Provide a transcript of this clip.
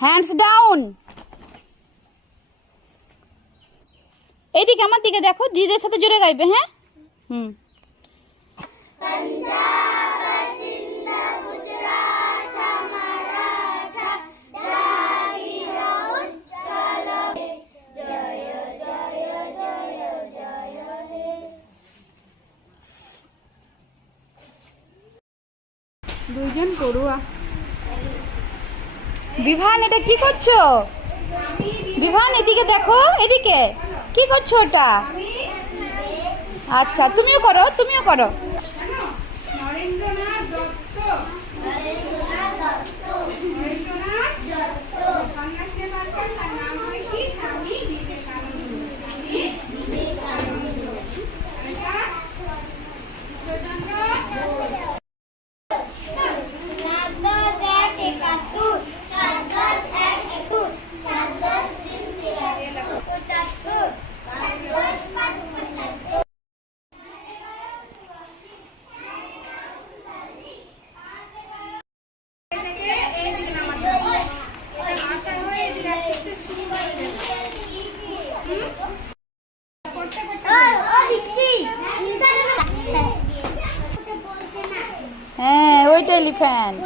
Hands down. এইদিকে আমার দিকে দেখো, দিদিদের সাথে জোরে গাইবে। হ্যাঁ, হুম। দুইজন পড়ুয়া। বিভান, এটা কি করছো? বিভান, এদিকে দেখো, এদিকে কি করছো ওটা? আচ্ছা, তুমিও করো, তুমিও করো। নরেন্দ্রনাথ দত্ত। নরেন্দ্রনাথ দত্ত। নরেন্দ্রনাথ দত্ত। সন্ন্যাস নেবার পর তার নাম হয় কি? স্বামী বিবেকানন্দ। স্বামী বিবেকানন্দ। এটা ঈশ্বরচন্দ্র। হ্যাঁ, ওইটা এলিফ্যান্ট।